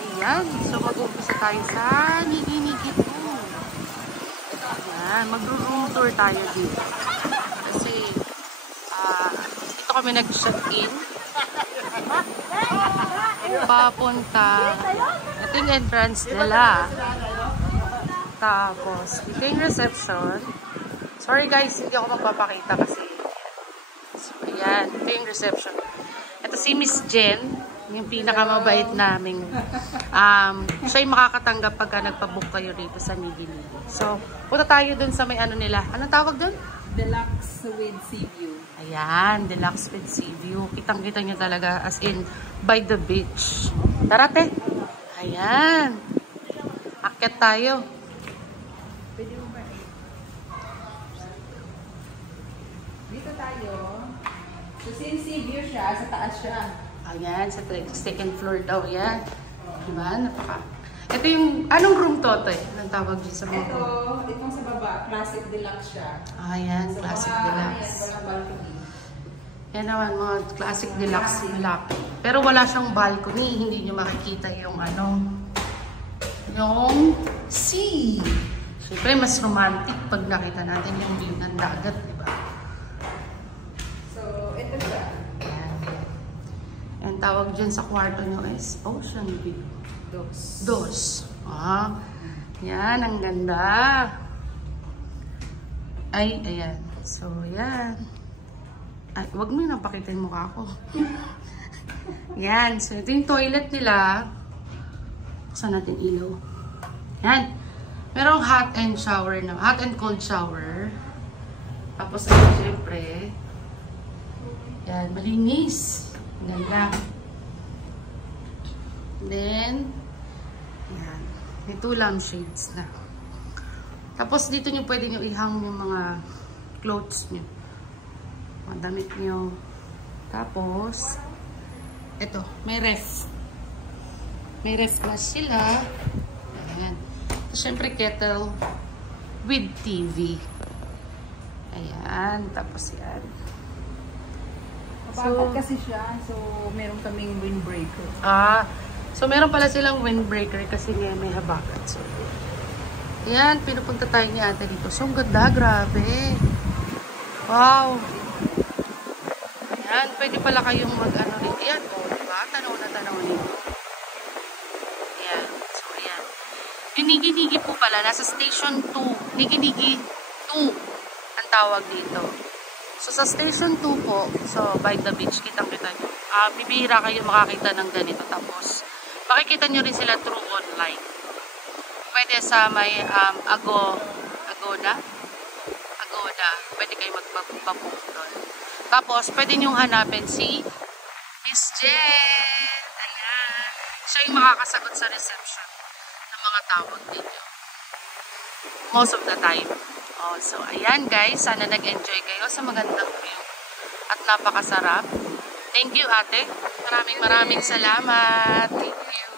Ayan. So, mag-umpisa tayo sa Nigi-Nigi 2. Ayan. Mag-room tour tayo dito. Kasi, dito kami nag-check-in. Papunta. Ito yung entrance nila. Tapos, ito yung reception. Sorry guys, hindi ako magpapakita kasi. So, ayan. Ito yung reception. Ito si Miss Jen. Yung pinakamabait namin. Siya yung makakatanggap pagka nagpabook kayo rito sa Nigi-Nigi. So, punta tayo dun sa may ano nila. Anong tawag dun? Deluxe with sea view. Ayan, deluxe with sea view. Kitang-kita nyo talaga as in by the beach. Tara, te. Ayan. Akyat tayo. Pwede mo ba? Dito tayo. So, since sea view siya, sa taas siya. Ayan, sa second floor daw. Yan. Diba? Napaka. Ito yung, anong room to, te? Anong tawag dyan sa mga room? Itong sa baba, classic deluxe siya. Ayan, so, classic deluxe. Walang balcony. Yan naman, mga classic deluxe malaki. Pero wala siyang balcony. Hindi nyo makikita yung ano, yung sea. Siyempre, mas romantic pag nakita natin yung view ng dagat, diba? So, ito siya. Ayan. Ang tawag dyan sa kwarto nyo is ocean view. Dos. Yan, ang ganda. Ay, ayan. So, yan. Ay, wag mo yung napakita yung mukha ko. Yan. So, ito yung toilet nila. Buksan natin ilaw. Yan. Merong hot and shower na. Hot and cold shower. Tapos, siyempre, yan, malinis. Ganda. Then, yan. Ito lampshades na. Tapos, dito nyo pwede nyo ihang yung mga clothes nyo. Mga damit nyo. Tapos, ito, may ref. May ref na sila. Ayan. Siyempre, kettle with TV. Ayan. Tapos, yan. Mapagod kasi siya. So, meron kaming windbreaker. So meron pala silang windbreaker kasi may habagat. So, yan, pinupunta tayo ni ate dito. So, ang ganda, grabe. Wow. Yan, pwede pala kayong mag-ano rin. Yan, o, diba? Tanaw na tanaw nito. Yan, so yan. Yung Nigi-Nigi po pala, nasa station 2. Nigi-Nigi 2 ang tawag dito. So, sa station 2 po, so by the beach, kitang-kita nyo. Bibihira kayo makakita ng ganito. Tapos, makikita nyo rin sila through online. Pwede sa may Agoda. Pwede kayo magpabook doon. Tapos, pwede nyo hanapin si Miss Jen. Ayan. Siya yung makakasagot sa reception ng mga tawag ninyo. Most of the time. So, ayan guys. Sana nag-enjoy kayo sa magandang view. At napakasarap. Thank you, ate. Maraming salamat. Thank you.